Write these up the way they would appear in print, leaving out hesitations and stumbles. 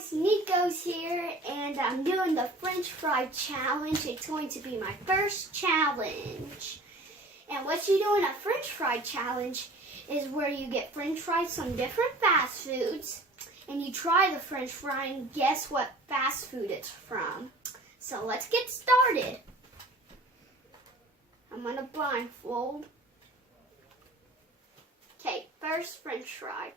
guys, Nico's here, and I'm doing the French fry challenge. It's going to be my first challenge. And what you do in a French fry challenge is where you get French fries from different fast foods, and you try the French fry and guess what fast food it's from. So let's get started. I'm gonna blindfold. Okay, first French fry.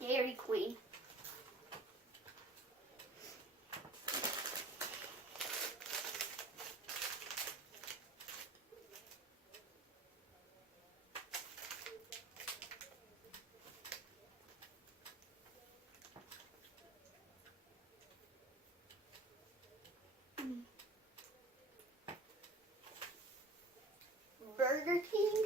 Dairy Queen. Burger King.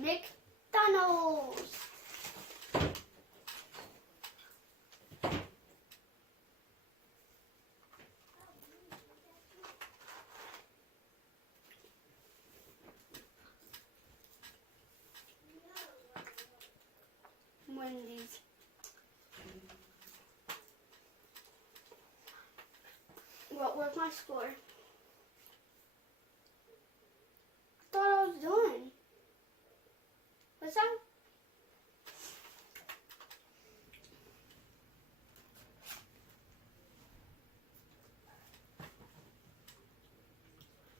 McDonald's. Wendy's. What was my score? I thought I was done. What's that?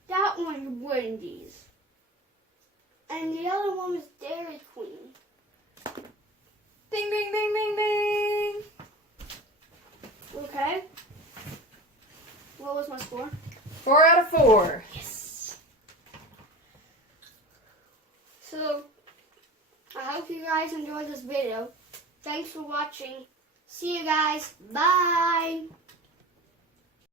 That one's Wendy's. And the other one was Dairy Queen. Ding, ding, ding, ding, ding. Okay. What was my score? 4 out of 4. Yes. So, I hope you guys enjoyed this video. Thanks for watching. See you guys. Bye.